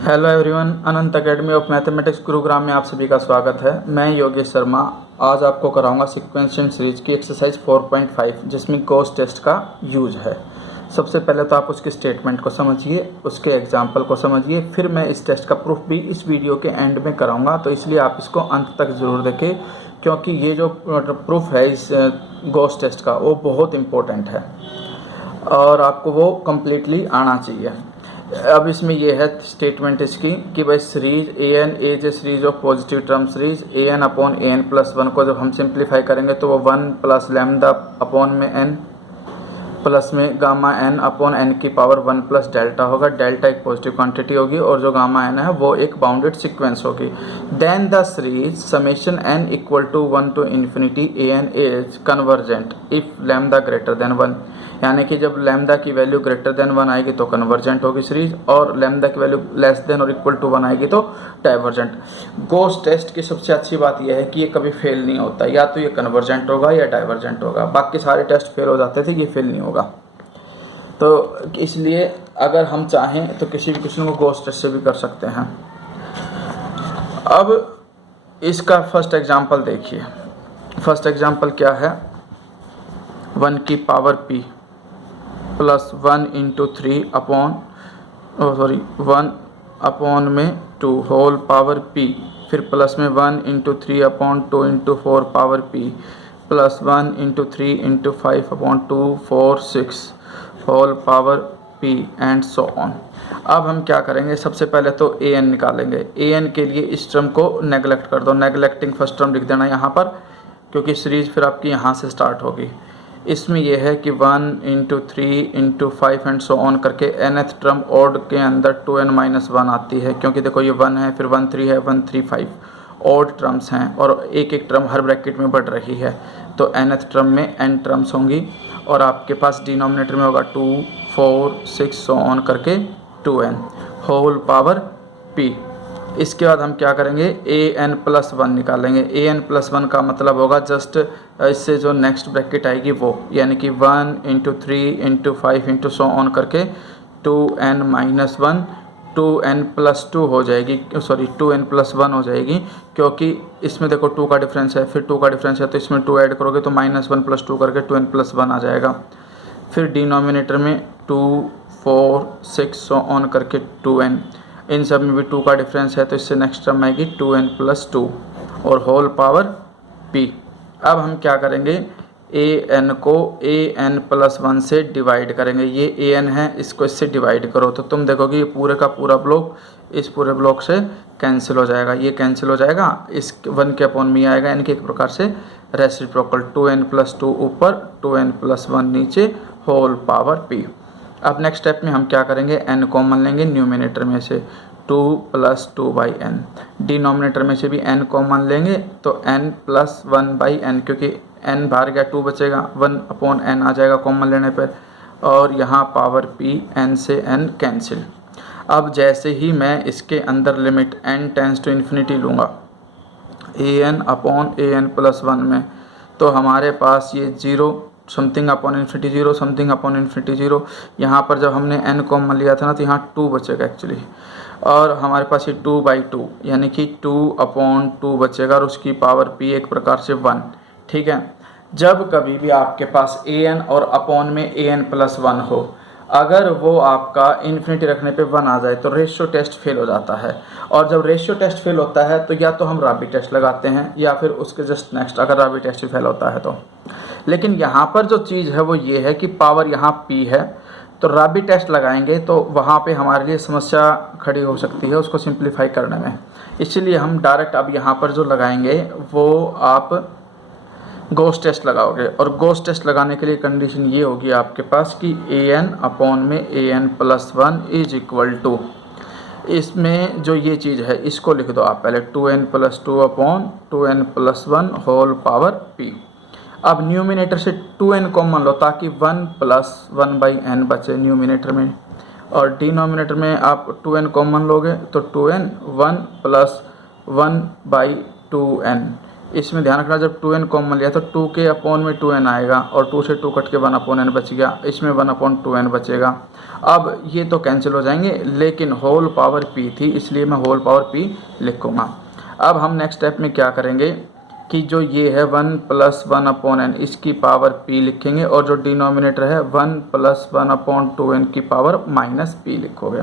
Hello everyone, Anant academy of mathematics Gurugram में आप सभी का स्वागत है। मैं योगेश शर्मा आज आपको कराऊंगा सीक्वेंशियल सीरीज की एक्सरसाइज 4.5 जिसमें गॉस टेस्ट का यूज है। सबसे पहले तो आप उसके स्टेटमेंट को समझिए, उसके एग्जाम्पल को समझिए, फिर मैं इस टेस्ट का प्रूफ भी इस वीडियो के एंड में कराऊंगा, तो इसलिए आप इसको अंत तक ज़रूर देखें क्योंकि ये जो प्रूफ है इस गॉस टेस्ट का वो बहुत इम्पोर्टेंट है और आपको वो कम्प्लीटली आना चाहिए। अब इसमें ये है स्टेटमेंट इसकी कि भाई series a n as a series of positive term series a N upon a N plus one को जब हम सिंप्लीफाई करेंगे तो वो 1 प्लस लैम्डा अपॉन में एन प्लस में गामा एन अपॉन एन की पावर 1 प्लस डेल्टा होगा। डेल्टा एक पॉजिटिव क्वांटिटी होगी और जो गामा एन है वो एक बाउंडेड सीक्वेंस होगी। Then the series summation n equal to 1 to infinity a n as convergent if lambda greater than 1, यानी कि जब लैम्डा की वैल्यू ग्रेटर देन 1 आएगी तो कन्वर्जेंट होगी सीरीज, और लैम्डा की वैल्यू लेस देन और इक्वल टू 1 आएगी तो डाइवर्जेंट। गॉस टेस्ट की सबसे अच्छी बात यह है कि ये कभी फेल नहीं होता, या तो ये कन्वर्जेंट होगा या डाइवर्जेंट होगा। बाकी सारे टेस्ट फेल हो जाते थे, ये फेल नहीं होगा। तो इसलिए अगर हम चाहें तो किसी भी क्वेश्चन को गॉस टेस्ट से भी कर सकते हैं। अब इसका फर्स्ट एग्जाम्पल देखिए। फर्स्ट एग्जाम्पल क्या है, 1 की power p plus 1 into 3 upon 1 upon में 2 होल पावर p, फिर प्लस में 1 into 3 upon 2 into 4 power p plus 1 into 3 into 5 upon 2 4 6 whole power p and so on. अब हम क्या करेंगे, सबसे पहले तो ए एन निकालेंगे। ए एन के लिए इस टर्म को नेगलेक्ट कर दो, नेगलेक्टिंग फर्स्ट टर्म लिख देना यहाँ पर, क्योंकि सीरीज फिर आपकी यहाँ से स्टार्ट होगी। इसमें यह है कि 1 into 3 into 5 and so on करके nth टर्म ऑड के अंदर 2n माइनस 1 आती है, क्योंकि देखो ये 1 है, फिर 1 3 है, 1 3 5 ऑड टर्म्स हैं और एक एक टर्म हर ब्रैकेट में बढ़ रही है, तो nth टर्म में n टर्म्स होंगी और आपके पास डिनोमिनेटर में होगा 2 4 6 सो ऑन करके 2n होल पावर p। इसके बाद हम क्या करेंगे, ए एन प्लस 1 निकालेंगे। ए एन प्लस 1 का मतलब होगा जस्ट इससे जो नेक्स्ट ब्रैकेट आएगी वो, यानी कि 1 into 3 into 5 into so on करके 2n माइनस 1 2n प्लस 2 हो जाएगी, सॉरी 2n प्लस 1 हो जाएगी, क्योंकि इसमें देखो 2 का डिफरेंस है, फिर 2 का डिफरेंस है तो इसमें 2 ऐड करोगे तो माइनस 1 प्लस 2 करके 2n प्लस 1 आ जाएगा। फिर डिनोमिनेटर में 2 4 6 सो ऑन करके 2n, इन सब में भी 2 का डिफरेंस है तो इससे नेक्स्ट टर्म आएगी 2n प्लस 2 और होल पावर p। अब हम क्या करेंगे, ए एन को ए एन प्लस 1 से डिवाइड करेंगे। ये ए एन है, इसको इससे डिवाइड करो तो तुम देखोगे ये पूरे का पूरा ब्लॉक इस पूरे ब्लॉक से कैंसिल हो जाएगा, ये कैंसिल हो जाएगा, इस 1 के अपॉन में आएगा, यानी कि एक प्रकार से रेसिप्रोकल 2n प्लस 2 ऊपर 2n प्लस 1 नीचे होल पावर p। अब नेक्स्ट स्टेप में हम क्या करेंगे, n कॉमन लेंगे न्यूमिनेटर में से 2 प्लस 2 बाई एन, डिनोमिनेटर में से भी n कॉमन लेंगे तो n प्लस 1 बाई एन, क्योंकि n बाहर गया 2 बचेगा, 1 अपॉन n आ जाएगा कॉमन लेने पर, और यहाँ पावर p n से n कैंसिल। अब जैसे ही मैं इसके अंदर limit n tends to infinity लूँगा a N upon a N plus 1 में, तो हमारे पास ये 0 something upon infinity 0 something upon infinity 0, यहाँ पर जब हमने n कॉमन लिया था ना तो यहाँ 2 बचेगा एक्चुअली, और हमारे पास ये 2/2 यानी कि 2 अपॉन 2 बचेगा और उसकी पावर p एक प्रकार से 1। ठीक है, जब कभी भी आपके पास ए एन और अपॉन में ए एन प्लस 1 हो, अगर वो आपका इन्फिनिटी रखने पे 1 आ जाए तो रेशियो टेस्ट फेल हो जाता है, और जब रेशियो टेस्ट फेल होता है तो या तो हम राबी टेस्ट लगाते हैं या फिर उसके जस्ट नेक्स्ट अगर राबी टेस्ट फेल होता है तो। लेकिन यहाँ पर जो चीज़ है वो ये है कि पावर यहाँ p है, तो राबी टेस्ट लगाएंगे तो वहाँ पे हमारे लिए समस्या खड़ी हो सकती है उसको सिंप्लीफाई करने में, इसलिए हम डायरेक्ट अब यहाँ पर जो लगाएंगे वो आप गॉस टेस्ट लगाओगे। और गॉस टेस्ट लगाने के लिए कंडीशन ये होगी आपके पास कि ए एन अपॉन में A N plus 1 is equal to, इसमें जो ये चीज़ है इसको लिख दो आप पहले 2n plus 2 upon 2n plus 1 whole power p। अब न्यूमिनेटर से 2n कॉमन लो ताकि 1 प्लस 1 बाई एन बचे न्यूमिनेटर में, और डिनोमिनेटर में आप 2n कॉमन लोगे तो 2n 1 प्लस 1 बाई 2n, इसमें ध्यान रखना जब 2n कॉमन लिया तो 2 के अपॉन में 2n आएगा और 2 से 2 कट के 1/n बच गया, इसमें 1/2n बचेगा। अब ये तो कैंसिल हो जाएंगे लेकिन होल पावर p थी इसलिए मैं होल पावर p लिखूँगा। अब हम नेक्स्ट स्टेप में क्या करेंगे कि जो ये है 1 + 1/n इसकी पावर p लिखेंगे और जो डिनोमिनेटर है 1 + 1/2n की पावर -p लिखोगे।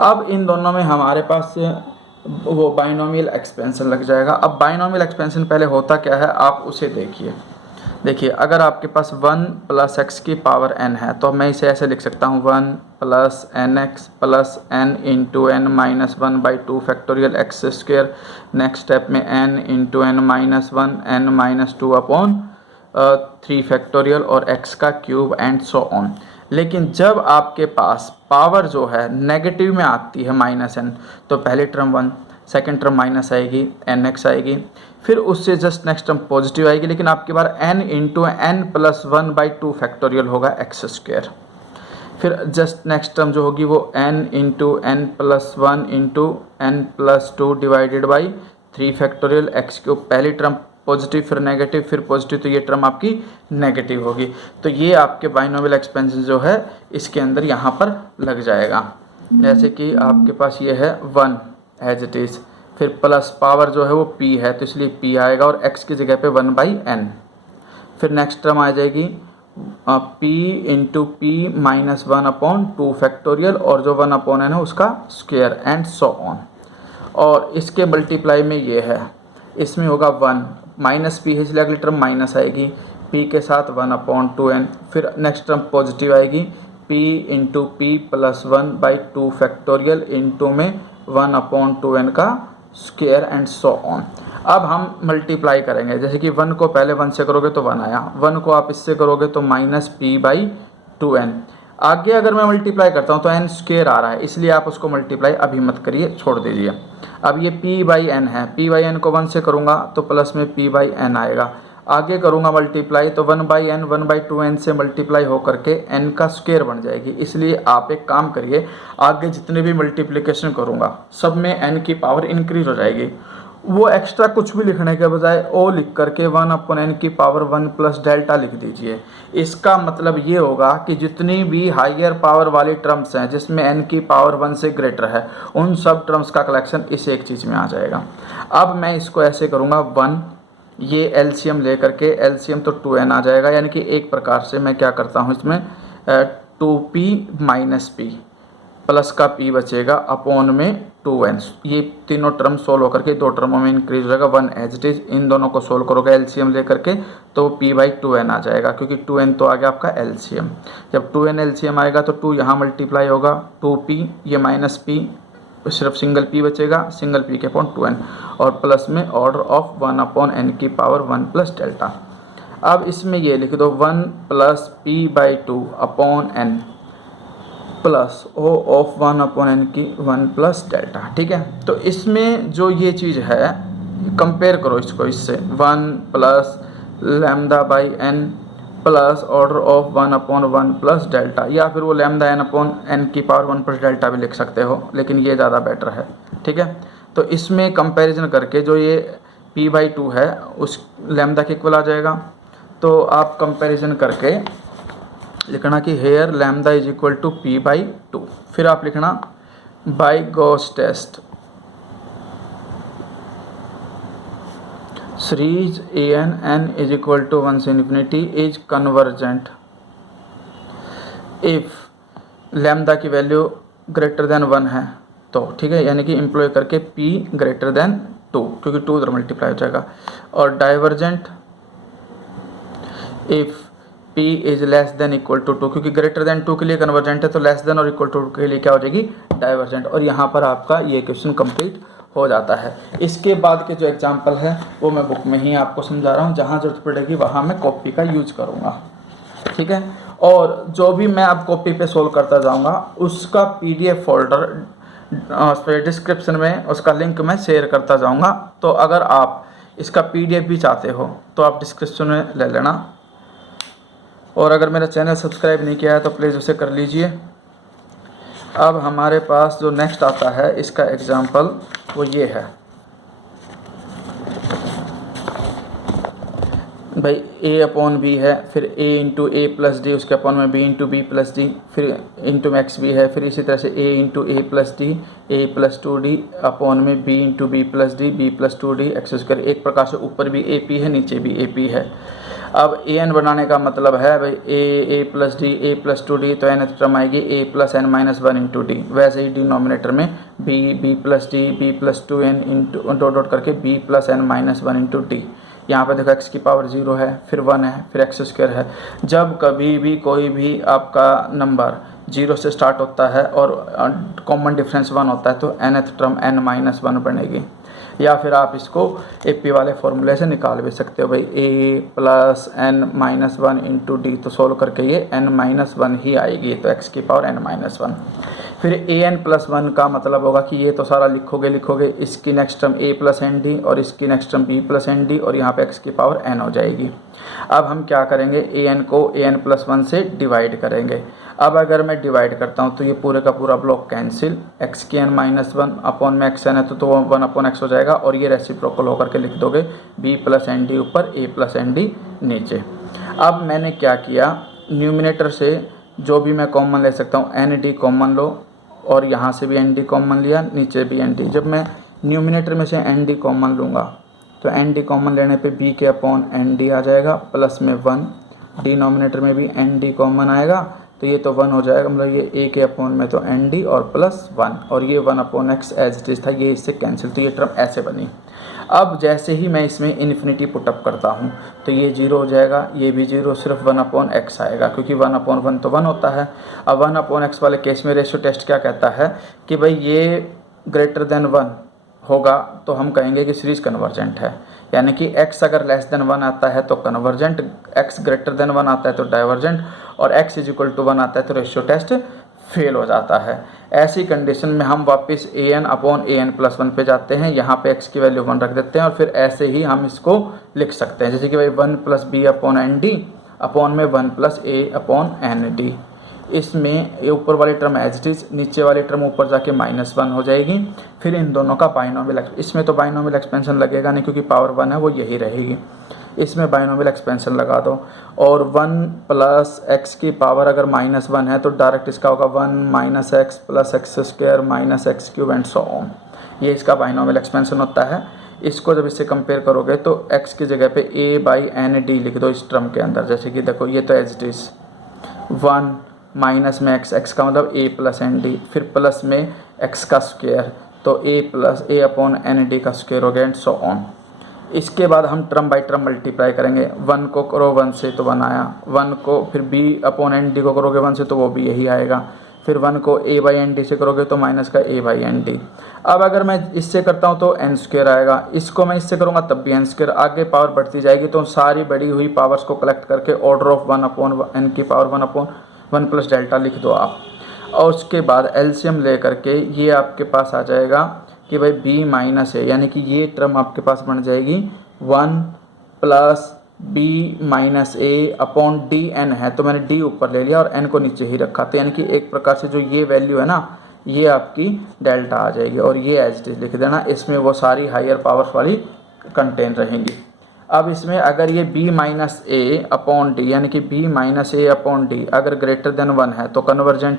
अब इन दोनों में हमारे पास वो बाइनोमियल एक्सपेंशन लग जाएगा। अब बाइनोमियल एक्सपेंशन पहले होता क्या है आप उसे देखिए अगर आपके पास 1 + x की पावर n है तो मैं इसे ऐसे लिख सकता हूँ 1 + nx + n × n - 1/2 factorial x²। Next step में n × n - 1 n - 2/3 फैक्टोरियल और x का क्यूब एंड सो ऑन। लेकिन जब आपके पास पावर जो है नेगेटिव में आती है -n तो पहली टर्म 1, सेकेंड टर्म माइनस आएगी nx आएगी, फिर उससे जस्ट नेक्स्ट टर्म पॉजिटिव आएगी लेकिन आपकी बार n × n + 1/2 फैक्टोरियल होगा x²। फिर जस्ट नेक्स्ट टर्म जो होगी वो n × n + 1 × n + 2 / 3 factorial x³ पहली टर्म पॉजिटिव फिर नेगेटिव फिर पॉजिटिव तो ये टर्म आपकी नेगेटिव होगी। तो ये आपके बाइनोमियल एक्सपेंशन जो है इसके अंदर यहाँ पर लग जाएगा। जैसे कि आपके पास ये है 1 एज इट इज़, फिर प्लस पावर जो है वो p है तो इसलिए p आएगा और x की जगह पे 1/n। फिर नेक्स्ट टर्म आ जाएगी p × p - 1/2 फैक्टोरियल और जो 1/n है उसका स्क्वायर एंड सो ऑन। और इसके मल्टीप्लाई में ये है, इसमें होगा 1 -p है इसलिए अगली टर्म माइनस आएगी, p के साथ 1/2n। फिर नेक्स्ट टर्म पॉजिटिव आएगी p × p + 1/2 फैक्टोरियल इंटू में 1/2n का स्क्वायर एंड सो ऑन। अब हम मल्टीप्लाई करेंगे, जैसे कि 1 को पहले 1 से करोगे तो 1 आया, 1 को आप इससे करोगे तो -p/2n। आगे अगर मैं मल्टीप्लाई करता हूँ तो n² आ रहा है इसलिए आप उसको मल्टीप्लाई अभी मत करिए, छोड़ दीजिए। अब ये p/n है, p/n को 1 से करूँगा तो प्लस में p/n आएगा। आगे करूँगा मल्टीप्लाई तो 1/n 1/2n से मल्टीप्लाई होकर के n का स्क्वायर बन जाएगी। इसलिए आप एक काम करिए, आगे जितने भी मल्टीप्लिकेशन करूँगा सब में n की पावर इंक्रीज हो जाएगी। वो एक्स्ट्रा कुछ भी लिखने के बजाय o लिख करके 1/n की पावर 1 + डेल्टा लिख दीजिए। इसका मतलब ये होगा कि जितनी भी हायर पावर वाली टर्म्स हैं जिसमें n की पावर 1 से ग्रेटर है उन सब टर्म्स का कलेक्शन इस एक चीज़ में आ जाएगा। अब मैं इसको ऐसे करूँगा 1, ये एलसीएम लेकर के, एलसीएम तो 2n आ जाएगा, यानी कि एक प्रकार से मैं क्या करता हूँ इसमें 2p - p प्लस का p बचेगा अपॉन में 2n। ये तीनों टर्म सोल्व होकर के दो टर्मों में इंक्रीज हो जाएगा 1 एज इट इज। इन दोनों को सोल्व करोगे एलसीएम लेकर के तो p/2n आ जाएगा, क्योंकि 2n तो आ गया आपका एलसीएम। जब 2n एलसीएम आएगा तो 2 यहाँ मल्टीप्लाई होगा 2p, ये -p सिर्फ सिंगल p बचेगा, सिंगल p के अपॉन 2n और प्लस में ऑर्डर ऑफ 1/n की पावर 1 + डेल्टा। अब इसमें ये लिख दो 1 + p/2 upon n plus o of 1/n की 1 + डेल्टा। ठीक है, तो इसमें जो ये चीज़ है कंपेयर करो इसको इससे 1 + λ/n plus order of 1/1 + delta, या फिर वो λn/n की पावर 1 + डेल्टा भी लिख सकते हो, लेकिन ये ज़्यादा बेटर है। ठीक है, तो इसमें कंपैरिजन करके जो ये p/2 है उस लैम्डा के इक्वल आ जाएगा। तो आप कंपैरिजन करके लिखना कि here lambda is equal to p/2। फिर आप लिखना by Gauss test series an is equal to 1 से infinity is convergent if lambda की वैल्यू ग्रेटर देन 1 है तो। ठीक है, यानी कि एम्प्लॉय करके p ग्रेटर देन 2, क्योंकि 2 उधर मल्टीप्लाई हो जाएगा। और divergent if p is less than equal to 2, क्योंकि ग्रेटर देन 2 के लिए कन्वर्जेंट है तो लेस देन और इक्वल टू 2 के लिए क्या हो जाएगी डाइवर्जेंट। और यहाँ पर आपका ये क्वेश्चन कंप्लीट हो जाता है। इसके बाद के जो एग्जाम्पल है वो मैं बुक में ही आपको समझा रहा हूँ, जहाँ जरूरत पड़ेगी वहाँ मैं कॉपी का यूज करूँगा। ठीक है, और जो भी मैं अब कॉपी पे सोल्व करता जाऊँगा उसका PDF फोल्डर डिस्क्रिप्शन में उसका लिंक मैं शेयर करता जाऊँगा। तो अगर आप इसका PDF भी चाहते हो तो आप डिस्क्रिप्शन में ले लेना। और अगर मेरा चैनल सब्सक्राइब नहीं किया है तो प्लीज़ उसे कर लीजिए। अब हमारे पास जो नेक्स्ट आता है इसका एग्जाम्पल वो ये है। भाई a अपॉन बी है, फिर a into a plus d, उसके अपॉन में b into b plus d, फिर इंटू मैक्स भी है, फिर इसी तरह से a into a plus D, A plus two d upon में b into b plus D, B plus two d x square. एक प्रकार से ऊपर भी ए पी है, नीचे भी ए पी है। अब ए एन बनाने का मतलब है भाई A plus D, A plus two D, तो एन टर्म आएगी A plus N minus one into D. वैसे ही डिनोमिनेटर में B plus D, B plus two N into dot dot करके B plus N minus one into D. यहाँ पे देखो x की पावर 0 है, फिर 1 है, फिर एक्स स्क्वायर है। जब कभी भी कोई भी आपका नंबर 0 से स्टार्ट होता है और कॉमन डिफरेंस 1 होता है तो nth term n minus one बनेगी। या फिर आप इसको AP वाले फॉर्मूले से निकाल भी सकते हो भाई a plus N minus one into d, तो सोल्व करके ये n माइनस वन ही आएगी, तो x की पावर n माइनस वन। फिर an प्लस वन का मतलब होगा कि ये तो सारा लिखोगे, इसकी next term a plus n d और इसकी next term b plus n d और यहाँ पे x की पावर n हो जाएगी। अब हम क्या करेंगे, an को an प्लस वन से डिवाइड करेंगे। अब अगर मैं डिवाइड करता हूँ तो ये पूरे का पूरा ब्लॉक कैंसिल, x की n माइनस वन अपॉन में एक्स एन है तो वो 1 अपॉन एक्स हो जाएगा और ये रेसिप्रोकल होकर के लिख दोगे b प्लस एन डी ऊपर, a प्लस एन डी नीचे। अब मैंने क्या किया, न्यूमिनेटर से जो भी मैं कॉमन ले सकता हूँ एन डी कॉमन लो और यहाँ से भी एन डी कॉमन लिया, नीचे भी एन डी। जब मैं न्यूमिनेटर में से एन डी कॉमन लूँगा तो एन डी कॉमन लेने पे बी के अपॉन एन डी आ जाएगा प्लस में 1, डिनोमिनेटर में भी एन डी कॉमन आएगा तो ये तो 1 हो जाएगा, मतलब ये ए के अपॉन में तो एन डी और प्लस 1 और ये 1 upon x as it is था, ये इससे कैंसिल, तो ये टर्म ऐसे बनी। अब जैसे ही मैं इसमें इन्फिनिटी पुटअप करता हूँ तो ये 0 हो जाएगा, ये भी 0, सिर्फ 1 अपॉन एक्स आएगा क्योंकि 1 अपॉन 1 तो 1 होता है। अब 1 अपॉन एक्स वाले केस में रेशियो टेस्ट क्या कहता है कि भाई ये ग्रेटर देन 1 होगा तो हम कहेंगे कि सीरीज कन्वर्जेंट है, यानी कि x अगर लेस देन 1 आता है तो कन्वर्जेंट, x ग्रेटर देन 1 आता है तो डाइवर्जेंट और x इज इक्वल टू 1 आता है तो रेशियो टेस्ट फेल हो जाता है। ऐसी कंडीशन में हम वापस an अपॉन an प्लस 1 पे जाते हैं, यहाँ पे x की वैल्यू 1 रख देते हैं और फिर ऐसे ही हम इसको लिख सकते हैं, जैसे कि भाई 1 plus b upon n d upon में 1 plus a upon n d. इसमें ये ऊपर वाली टर्म एज इट इज, नीचे वाली टर्म ऊपर जाके -1 हो जाएगी। फिर इन दोनों का बाइनोमियल, इसमें तो बाइनोमियल एक्सपेंशन लगेगा नहीं क्योंकि पावर 1 है वो यही रहेगी, इसमें बाइनोमियल एक्सपेंशन लगा दो और 1 प्लस एक्स की पावर अगर -1 है तो डायरेक्ट इसका होगा 1 minus x plus x square minus x cube and so on. ये इसका बाइनोमियल एक्सपेंशन होता है। इसको जब इससे कंपेयर करोगे तो x की जगह पे a बाई एन डी लिख दो इस टर्म के अंदर, जैसे कि देखो ये तो एज इट इज 1 माइनस में x का मतलब a प्लस एन डी, फिर प्लस में x का स्क्वायर तो a plus a upon n d का स्क्वायर हो गया एंड सो ऑन। इसके बाद हम टर्म बाई टर्म मल्टीप्लाई करेंगे, 1 को करो 1 से तो 1 आया, 1 को फिर b अपॉन एन डी को करोगे 1 से तो वो भी यही आएगा, फिर 1 को a बाई एन डी से करोगे तो माइनस का a बाई एन डी। अब अगर मैं इससे करता हूँ तो एन स्क्वायर आएगा, इसको मैं इससे करूँगा तब भी एन स्क्वायर, आगे पावर बढ़ती जाएगी तो सारी बढ़ी हुई पावर्स को कलेक्ट करके ऑर्डर ऑफ 1 अपॉन एन की पावर 1 अपॉन 1 प्लस डेल्टा लिख दो आप। और उसके बाद एलसीएम ले करके ये आपके पास आ जाएगा कि भाई b माइनस है, यानी कि ये टर्म आपके पास बन जाएगी 1 plus b minus a upon D N है, तो मैंने d ऊपर ले लिया और n को नीचे ही रखा, तो यानी कि एक प्रकार से जो ये वैल्यू है ना ये आपकी डेल्टा आ जाएगी और ये एज इट इज लिख देना, इसमें वो सारी हायर पावर्स वाली कंटेन रहेंगी। अब इसमें अगर ये b minus a upon D यानी कि b minus a upon D अगर ग्रेटर देन 1 है तो कन्वर्जेंट,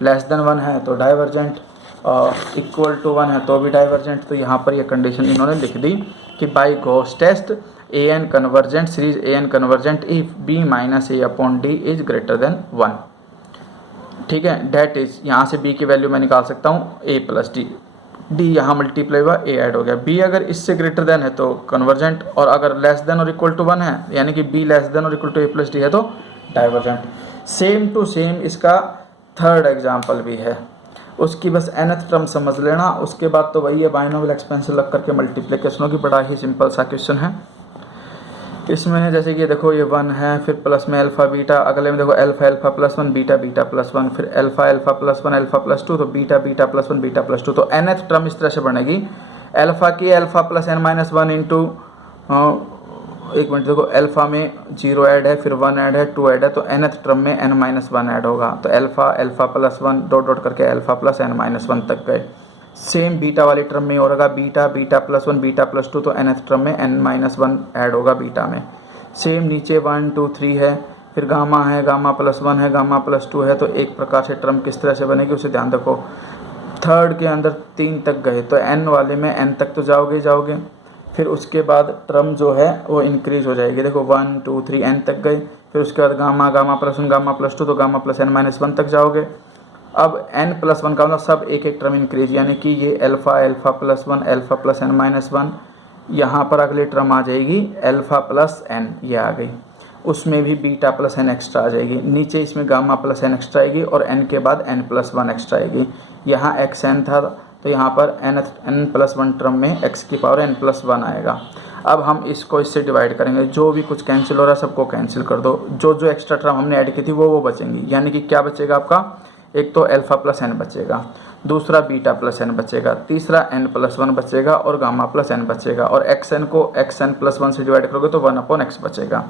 लेस देन 1 है तो डाइवर्जेंट और इक्वल टू 1 है तो भी डाइवर्जेंट। तो यहाँ पर ये कंडीशन इन्होंने लिख दी कि by Gauss test a n convergent, series a n convergent if b minus a upon d is greater than 1। ठीक है, डैट इज यहाँ से b की वैल्यू मैं निकाल सकता हूँ a प्लस डी, डी यहाँ मल्टीप्लाई हुआ a ऐड हो गया, b अगर इससे ग्रेटर देन है तो कन्वर्जेंट और अगर लेस देन और इक्वल टू 1 है यानी कि b लेस देन और equal to a plus d है तो डाइवर्जेंट। सेम टू सेम इसका थर्ड एग्जाम्पल भी है, उसकी बस nth टर्म समझ लेना, उसके बाद तो वही है बाइनोमियल एक्सपेंशन लग करके मल्टीप्लिकेशन होगी। बड़ा ही सिंपल सा क्वेश्चन है। इसमें है जैसे कि देखो ये 1 है, फिर प्लस में अल्फा बीटा, अगले में देखो alpha alpha plus 1 beta beta plus 1, फिर alpha alpha plus 1 alpha plus 2 तो beta beta plus 1 beta plus 2। तो nth टर्म इस तरह से बनेगी अल्फा की alpha plus n minus 1 into, एक मिनट देखो अल्फा में 0 ऐड है फिर 1 ऐड है 2 ऐड है तो nth टर्म में n माइनस 1 ऐड होगा, तो alpha alpha plus 1 dot dot करके अल्फा प्लस n माइनस 1 तक गए। सेम बीटा वाली टर्म में होगा beta beta plus 1 beta plus 2 तो nth टर्म में n माइनस 1 ऐड होगा बीटा में। सेम नीचे 1 2 3 है, फिर गामा है, गामा प्लस 1 है, गामा प्लस 2 है, तो एक प्रकार से टर्म किस तरह से बनेगी उसे ध्यान रखो। थर्ड के अंदर 3 तक गए तो n वाले में n तक तो जाओगे ही जाओगे, फिर उसके बाद टर्म जो है वो इंक्रीज हो जाएगी। देखो 1 2 3 n तक गए, फिर उसके बाद gamma, gamma plus 1, gamma plus 2, तो गामा प्लस n माइनस 1 तक जाओगे। अब n प्लस 1 का मतलब सब एक एक टर्म इंक्रीज, यानी कि ये alpha, alpha plus 1, alpha plus n minus 1, यहाँ पर अगली टर्म आ जाएगी अल्फ़ा प्लस n, ये आ गई। उसमें भी बीटा प्लस n एक्स्ट्रा आ जाएगी। नीचे इसमें गामा प्लस n एक्स्ट्रा आएगी और n के बाद n प्लस 1 एक्स्ट्रा आएगी। यहाँ xn था तो यहाँ पर n प्लस 1 टर्म में x की पावर n प्लस 1 आएगा। अब हम इसको इससे डिवाइड करेंगे, जो भी कुछ कैंसिल हो रहा है सबको कैंसिल कर दो, जो जो एक्स्ट्रा टर्म हमने ऐड की थी वो बचेंगी। यानी कि क्या बचेगा आपका, एक तो अल्फ़ा प्लस n बचेगा, दूसरा बीटा प्लस n बचेगा, तीसरा n प्लस 1 बचेगा और गामा प्लस n बचेगा, और xn को xn प्लस 1 से डिवाइड करोगे तो 1/x बचेगा।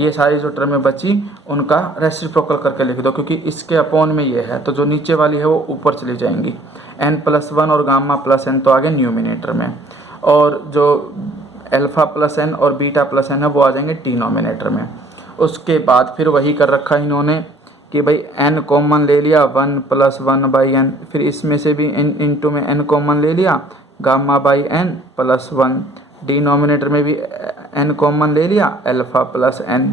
ये सारी जो टर्में बची उनका रेसिप्रोकल करके लिख दो, क्योंकि इसके अपॉन में ये है तो जो नीचे वाली है वो ऊपर चली जाएंगी। n प्लस 1 और गामा प्लस n तो आगे न्यूमिनेटर में, और जो अल्फ़ा प्लस n और बीटा प्लस n है वो आ जाएंगे डिनोमिनेटर में। उसके बाद फिर वही कर रखा इन्होंने कि भाई n कॉमन ले लिया 1 प्लस 1/n, फिर इसमें से भी इंटू में n कॉमन ले लिया, gamma by n plus 1, denominator में भी n कॉमन ले लिया, अल्फ़ा प्लस n,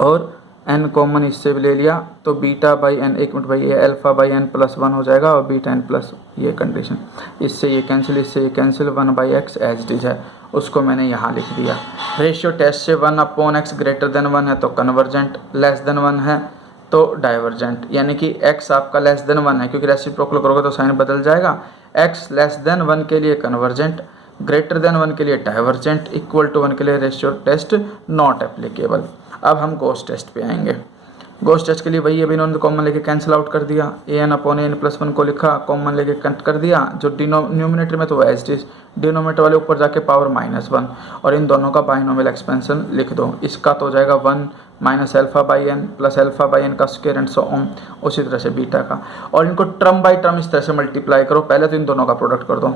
और n कॉमन इससे भी ले लिया तो बीटा बाई n, एक मिनट भाई, ये अल्फ़ा बाई n प्लस 1 हो जाएगा और बीटा n प्लस, ये कंडीशन, इससे ये कैंसिल, इससे ये cancel, 1/x as it is है, उसको मैंने यहाँ लिख दिया। रेशियो टेस्ट से 1/x ग्रेटर देन 1 है तो कन्वर्जेंट, लेस देन 1 है तो डाइवर्जेंट, यानी कि x आपका लेस देन 1 है, क्योंकि रेसिप्रोकल करोगे तो साइन बदल जाएगा। x लेस देन 1 के लिए कन्वर्जेंट, ग्रेटर देन 1 के लिए डाइवर्जेंट, इक्वल टू 1 के लिए रेशियो टेस्ट नॉट एप्लीकेबल। अब हम गोस टेस्ट पे आएंगे। गोस टेस्ट के लिए वही अभी इन्होंने कॉमन लेके कैंसिल आउट कर दिया, an/n प्लस 1 को लिखा, कॉमन लेके कट कर दिया, जो न्यूमिनेटर में तो एज इट इज, डिनोमिनेटर वाले ऊपर जाके पावर -1, और इन दोनों का बाइनोमियल एक्सपेंशन लिख दो। इसका तो हो जाएगा 1 minus alpha by n plus alpha by n का स्क्वायर एंड सो ऑन, उसी तरह से बीटा का, और इनको टर्म बाई टर्म इस तरह से मल्टीप्लाई करो। पहले तो इन दोनों का प्रोडक्ट कर दो,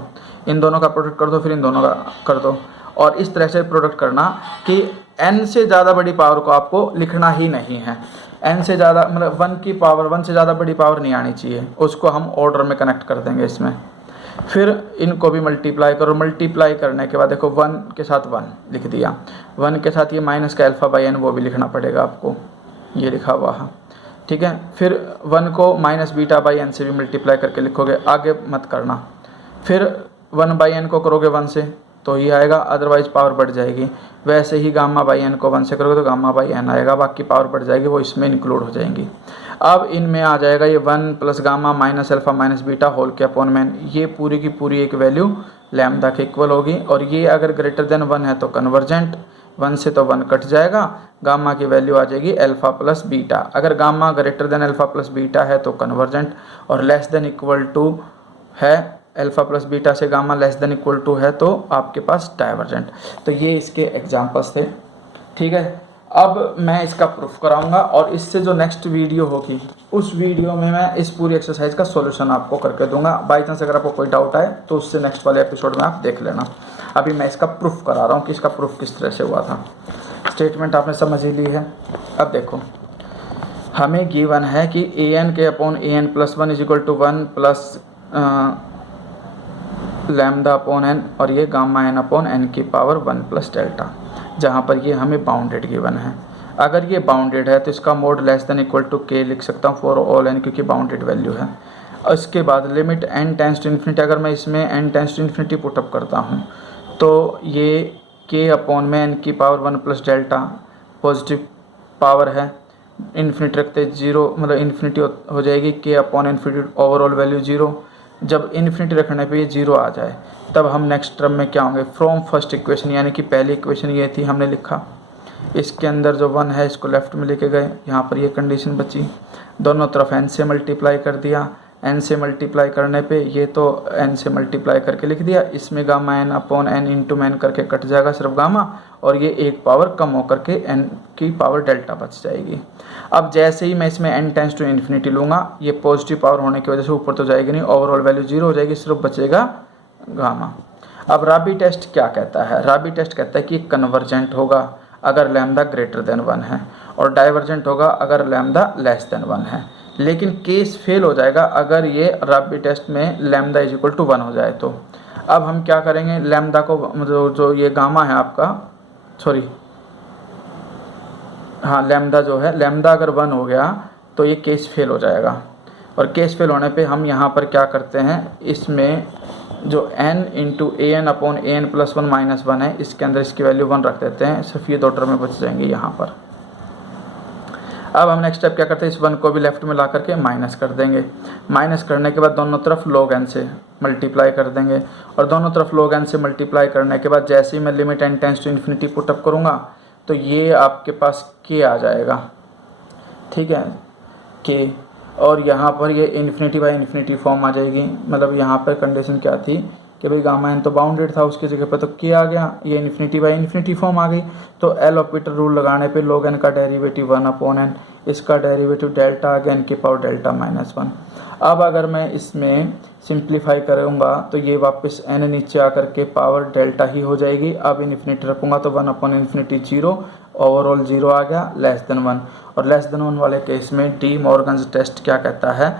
इन दोनों का प्रोडक्ट कर दो, फिर इन दोनों का कर दो, और इस तरह से प्रोडक्ट करना कि n से ज़्यादा बड़ी पावर को आपको लिखना ही नहीं है। n से ज़्यादा मतलब 1 की पावर 1 से ज़्यादा बड़ी पावर नहीं आनी चाहिए, उसको हम ऑर्डर में कनेक्ट कर देंगे इसमें। फिर इनको भी मल्टीप्लाई करो, मल्टीप्लाई करने के बाद देखो 1 के साथ 1 लिख दिया, 1 के साथ ये माइनस का अल्फ़ा बाई एन वो भी लिखना पड़ेगा आपको, ये लिखा हुआ है, ठीक है। फिर 1 को माइनस बीटा बाई एन से भी मल्टीप्लाई करके लिखोगे, आगे मत करना। फिर 1 बाई एन को करोगे 1 से तो ये आएगा, अदरवाइज पावर बढ़ जाएगी। वैसे ही गामा बाई एन को 1 से करोगे तो गामा बाई एन आएगा, बाकी पावर बढ़ जाएगी, वो इसमें इंक्लूड हो जाएंगी। अब इनमें आ जाएगा ये 1 plus gamma minus alpha minus beta whole के अपॉन में, ये पूरी की पूरी एक वैल्यू लैम्डा के इक्वल होगी, और ये अगर ग्रेटर देन 1 है तो कन्वर्जेंट, 1 से तो 1 कट जाएगा, गामा की वैल्यू आ जाएगी अल्फ़ा प्लस बीटा। अगर gamma greater than alpha plus beta है तो कन्वर्जेंट, और लेस देन इक्वल टू है अल्फ़ा प्लस बीटा से gamma less than equal to है तो आपके पास डाइवर्जेंट। तो ये इसके एग्जांपल्स थे, ठीक है। अब मैं इसका प्रूफ कराऊंगा, और इससे जो नेक्स्ट वीडियो होगी उस वीडियो में मैं इस पूरी एक्सरसाइज का सॉल्यूशन आपको करके दूंगा। बाई चांस अगर आपको कोई डाउट आए तो उससे नेक्स्ट वाले एपिसोड में आप देख लेना। अभी मैं इसका प्रूफ करा रहा हूँ कि इसका प्रूफ किस तरह से हुआ था। स्टेटमेंट आपने समझ ही ली है। अब देखो, हमें गिवन है कि an के upon an plus 1 is equal to 1 plus lambda upon n, और ये गामा n अपॉन n की पावर 1 प्लस डेल्टा, जहाँ पर ये हमें बाउंडेड गिवन है। अगर ये बाउंडेड है तो इसका mod less than equal to k लिख सकता हूँ फॉर ऑल n, क्योंकि बाउंडेड वैल्यू है। उसके बाद limit n tends to infinity, अगर मैं इसमें n tends to infinity put up करता हूँ तो ये k अपॉन में n की power 1 plus delta positive power है, इन्फिनिटी रखते 0 मतलब इन्फिनिटी हो जाएगी, k अपॉन इन्फिनिटी ओवरऑल वैल्यू 0। जब इन्फिनिटी रखने पे ये 0 आ जाए तब हम नेक्स्ट टर्म में क्या होंगे, फ्रॉम फर्स्ट इक्वेशन, यानी कि पहली इक्वेशन ये थी हमने लिखा, इसके अंदर जो 1 है इसको लेफ्ट में लेके गए, यहाँ पर ये कंडीशन बची, दोनों तरफ n से मल्टीप्लाई कर दिया, n से मल्टीप्लाई करने पे ये तो n से मल्टीप्लाई करके लिख दिया, इसमें gamma n upon n into n करके कट जाएगा सिर्फ गामा, और ये एक पावर कम होकर के n की पावर डेल्टा बच जाएगी। अब जैसे ही मैं इसमें n टेंस टू इन्फिनिटी लूँगा, ये पॉजिटिव पावर होने की वजह से ऊपर तो जाएगी नहीं, ओवरऑल वैल्यू 0 हो जाएगी, सिर्फ बचेगा गामा। अब राबी टेस्ट क्या कहता है, राबी टेस्ट कहता है कि कन्वर्जेंट होगा अगर लैम्डा ग्रेटर देन 1 है, और डाइवर्जेंट होगा अगर लैम्डा लेस देन 1 है। लेकिन केस फेल हो जाएगा अगर ये रैबिट टेस्ट में लैम्डा इज इक्वल टू 1 हो जाए तो। अब हम क्या करेंगे, लैम्डा को मतलब जो ये गामा है आपका, सॉरी हाँ लैम्डा जो है, लैम्डा अगर 1 हो गया तो ये केस फेल हो जाएगा। और केस फेल होने पे हम यहाँ पर क्या करते हैं, इसमें जो n into A N upon a N plus 1 minus 1 है, इसके अंदर इसकी वैल्यू 1 रख देते हैं, सिर्फ ये 2 टर्म में बच जाएंगे यहाँ पर। अब हम नेक्स्ट स्टेप क्या करते हैं, इस 1 को भी लेफ्ट में ला करके माइनस कर देंगे। माइनस करने के बाद दोनों तरफ log n से मल्टीप्लाई कर देंगे, और दोनों तरफ log n से मल्टीप्लाई करने के बाद जैसे ही मैं limit n tends to infinity put up करूँगा तो ये आपके पास k आ जाएगा, ठीक है k, और यहाँ पर ये इन्फिनिटी बाई इन्फिनिटी फॉर्म आ जाएगी। मतलब यहाँ पर कंडीशन क्या थी कि भाई गामा एन तो बाउंडेड था, उसकी जगह पर तो k आ गया, ये इन्फिनिटी बाई इन्फिनिटी फॉर्म आ गई। तो एल ऑपरेटर रूल लगाने पे log n का डेरिवेटिव 1 अपॉन n, इसका डेरिवेटिव डेल्टा आ गया n की पावर डेल्टा माइनस 1। अब अगर मैं इसमें सिंप्लीफाई करूँगा तो ये वापस n नीचे आकर के पावर डेल्टा ही हो जाएगी। अब इन्फिनिटी रखूँगा तो 1 अपॉन इन्फिनिटी 0, ओवरऑल 0 आ गया, लेस देन 1। और लेस देन 1 वाले केस में डी मॉर्गन्स टेस्ट क्या कहता है,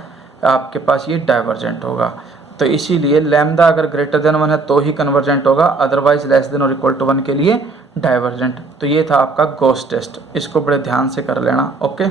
आपके पास ये डाइवर्जेंट होगा। तो इसीलिए लैम्डा अगर ग्रेटर देन 1 है तो ही कन्वर्जेंट होगा, अदरवाइज लेस देन और इक्वल टू 1 के लिए डाइवर्जेंट। तो ये था आपका गॉस टेस्ट, इसको बड़े ध्यान से कर लेना। ओके।